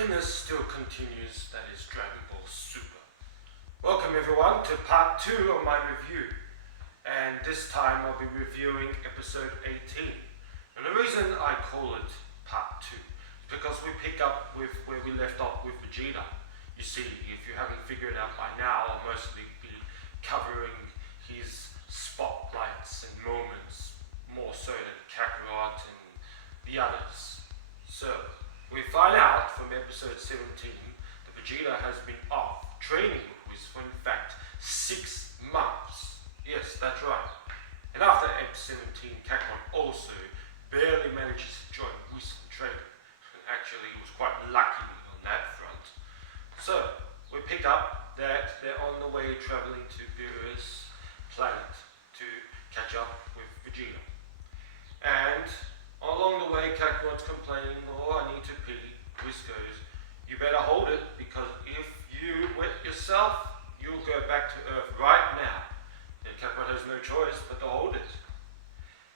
craziness still continues, that is Dragon Ball Super. Welcome everyone to part 2 of my review, and this time I'll be reviewing episode 18. And the reason I call it part 2 is because we pick up with where we left off with Vegeta. You see, if you haven't figured out by now, I'll mostly be covering his spotlights and moments more so than Kakarot and the others. So, we find out from episode 17 that Vegeta has been off training with Whis for in fact 6 months. Yes, that's right. And after episode 17, Kakarot also barely manages to join Whis in training. And actually, he was quite lucky on that front. So, we pick up that they're on the way traveling to Beerus' planet to catch up with Vegeta. And along the way, Kakarot's complaining, "Oh, I need to pee." Whis goes, "You better hold it, because if you wet yourself, you'll go back to Earth right now." And Kakarot has no choice but to hold it.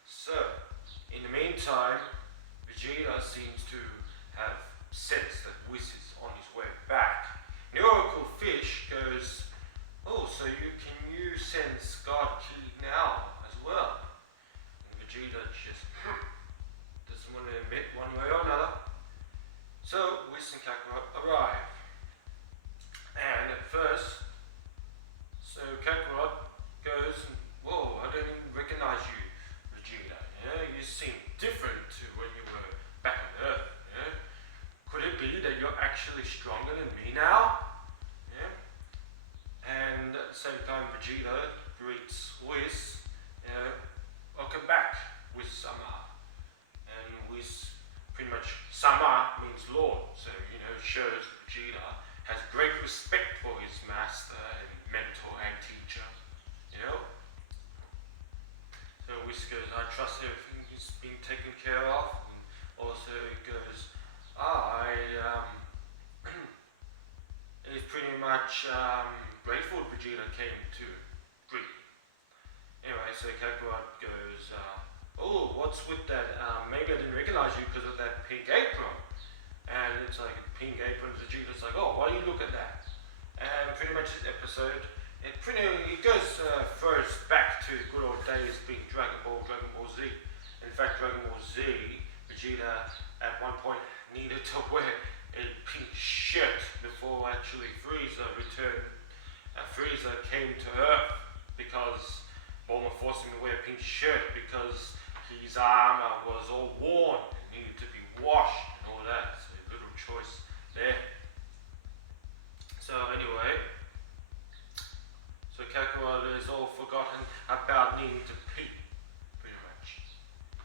So, in the meantime, Vegeta seems to have sensed that Whis is on his way back. The Oracle Fish goes, "Oh, so you sense God Ki now as well?" And Vegeta just doesn't want to admit one way or another. So Whis and Kakarot arrive. And at first, Kakarot goes, "Whoa, I don't even recognize you, Vegeta. You seem different to when you were back on Earth. Could it be that you're actually stronger than me now?" And at the same time, Vegeta greets Whis, "Welcome back, Whis-sama." And Whis, pretty much, Sama means Lord, so shows Vegeta has great respect for his master and mentor and teacher. So Whis goes, "I trust everything is being taken care of." And also goes, he's pretty much grateful Vegeta came to greet. Anyway, so Kakarot goes, "Oh, what's with that? Maybe I didn't recognize you because of that pink apron." And it's like a pink apron. Vegeta's like, "Oh, why do you look at that?" And pretty much this episode, it goes first back to the good old days being Dragon Ball Z. In fact, Dragon Ball Z, Vegeta at one point needed to wear a pink shirt before actually Frieza returned. Frieza came to Earth because Bulma forced him to wear a pink shirt because his armor was all worn and needed to be washed and all that. So a little choice there. So anyway, Kakarot is all forgotten about needing to pee, pretty much.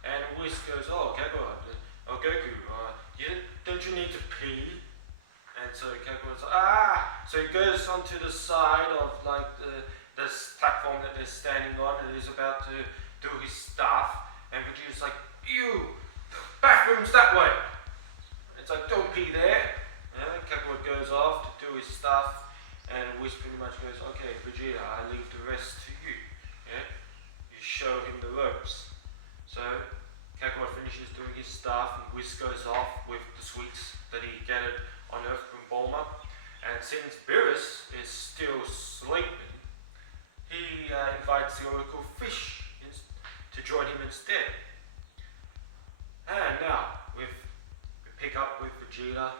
And Whis goes, "Oh, Kakarot, Goku, don't you need to pee?" And so Kakarot's like, So he goes onto the side of this platform that they're standing on, and he's about to do his stuff. And Vegeta's like, "Ew, bathroom's that way." It's like, "Don't pee there." Kakarot goes off to do his stuff, and Whis pretty much goes, "Okay, Vegeta, I leave the rest to you." You show him the ropes. So Kakarot finishes doing his stuff, and Whis goes off with the sweets that he gathered on Earth from Bulma. And since Beerus is still sleeping, he invites the Oracle Fish to join him instead. And now, we pick up with Vegeta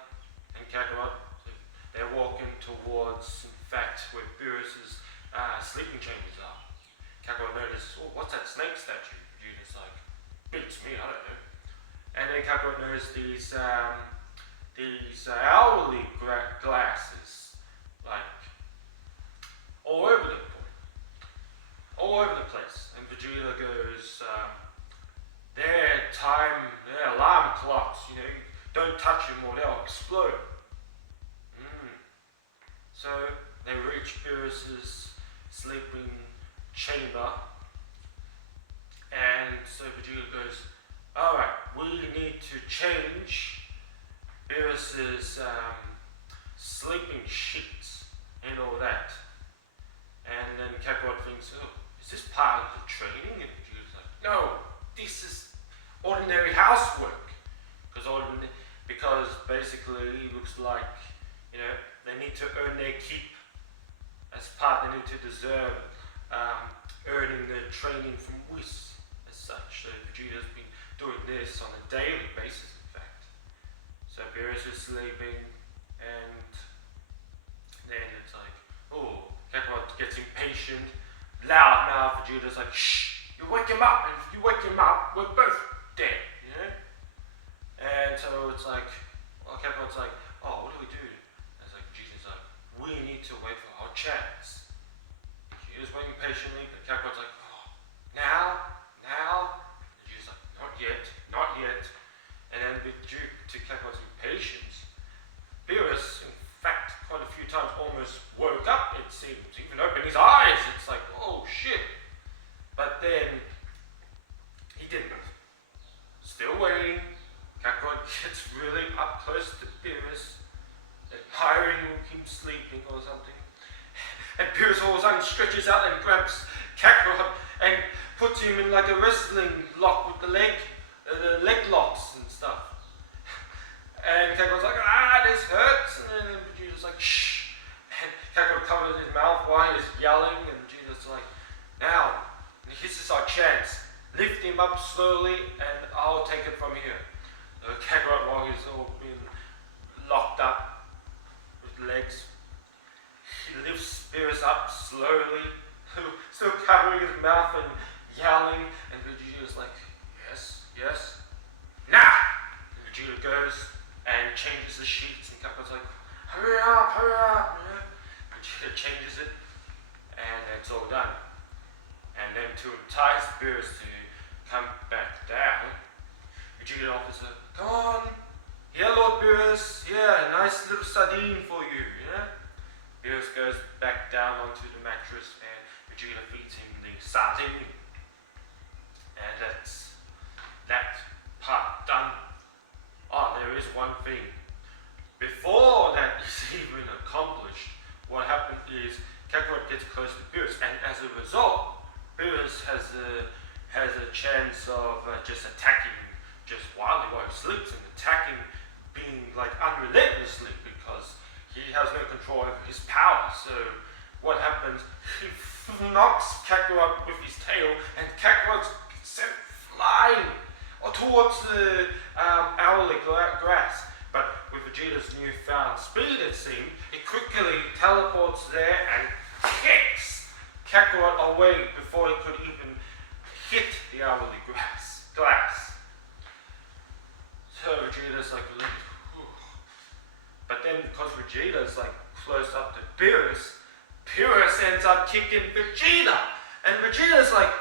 and Kakarot. So they're walking towards, in fact, where Beerus' sleeping chambers are. Kakarot notices, "Oh, what's that snake statue?" Vegeta's like, "Beats me, I don't know." And then Kakarot notices these owly glasses, like, all over the place. And Vegeta goes, "They're alarm clocks, don't touch them or they'll explode." So they reach Beerus' sleeping chamber, and so Vegeta goes, "Alright, we need to change Beerus' sleeping sheets and all that." And then Kakarot thinks, "Oh, is this part of the training?" And Vegeta's like, "No, this is ordinary housework." Because because basically it looks like, they need to earn their keep as part. They need to deserve earning their training from Whis as such. So Vegeta's been doing this on a daily basis, in fact. So Beerus is sleeping, and then it's like, oh, Kakarot gets impatient, loud mouth. Vegeta's like, shh, you wake him up, and if you wake him up, we're both dead, And so it's like, Kakarot's like, oh, what do we do? And it's like, Vegeta's like, we need to wait for our chance. Vegeta's waiting patiently, but Kakarot's like, oh, now? Vegeta's like, not yet. And then due to Kakarot's impatience, Beerus, in fact, quite a few times almost woke up, it seems. Even opened his eyes. It's like, oh shit. But then he didn't. Still waiting. Kakarot gets really up close to Beerus, admiring him sleeping or something. And Beerus all of a sudden stretches out and grabs Kakarot and puts him in like a wrestling lock with the leg locks and stuff. And Kakarot's like, this hurts. And then Vegeta's like, shh. And Kakarot covers his mouth while he's yelling. And Vegeta's like, now, this is our chance. Lift him up slowly and I'll take it from here. Kakarot, while he's all been locked up with legs, he lifts Beerus up slowly, still covering his mouth and yelling. And Vegeta's like, yes. Now! And Vegeta goes and changes the sheets, and Kakarot's like, hurry up. Vegeta changes it, and it's all done. And then to entice Beerus to come back down, Vegeta offers her, come on, here Lord Beerus, a nice little sardine for you, Beerus goes back down onto the mattress, and Vegeta feeds him the sardine. And that's that part done. Oh, there is one thing. Before that is even accomplished, what happened is Kakarot gets close to Beerus, and as a result, Beerus has a chance of just attacking just wildly while he sleeps, and attacking being like unrelentlessly, because he has no control over his power. So what happens, he knocks Kakarot with his tail, and Kakarot's sent flying towards the hourly grass. But with Vegeta's newfound speed, it seemed, it quickly teleports there and kicks Kakarot away before he could even hit the hourly glass. So Vegeta's like, but then because Vegeta's like close up to Beerus ends up kicking Vegeta, and Vegeta's like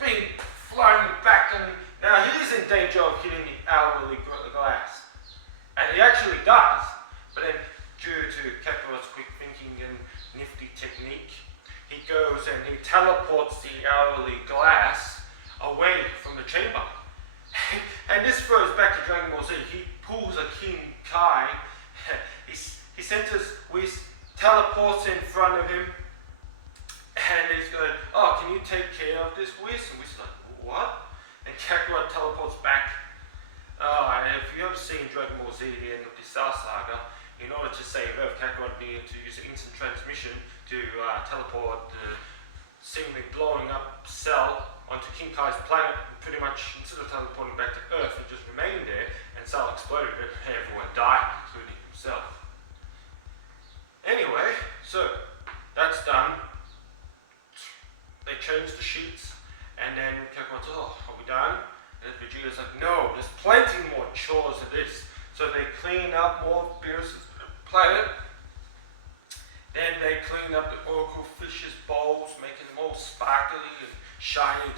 being flying back, and now he's in danger of hitting the hourly glass. And he actually does, but then due to Kakarot's quick thinking and nifty technique, he goes and he teleports the hourly glass away from the chamber. And this throws back to Dragon Ball Z. He pulls a King Kai, he centers Whis, teleports in front of him, and he's going, oh, can you take care of this, Whis? And Whis is like, what? And Kakarot teleports back. And if you ever seen Dragon Ball Z, the end of the Cell Saga, in order to save Earth, Kakarot needed to use instant transmission to teleport the seemingly blowing up Cell onto King Kai's planet, and pretty much instead of teleporting back to Earth, it just remained there, and Cell exploded and everyone died, including himself. Anyway, so that's done. They change the sheets, and then Kakarot says, oh, are we done? And Vegeta's like, no, there's plenty more chores of this. So they clean up more of Beerus' planet. Then they clean up the Oracle Fish's bowls, making them all sparkly and shiny.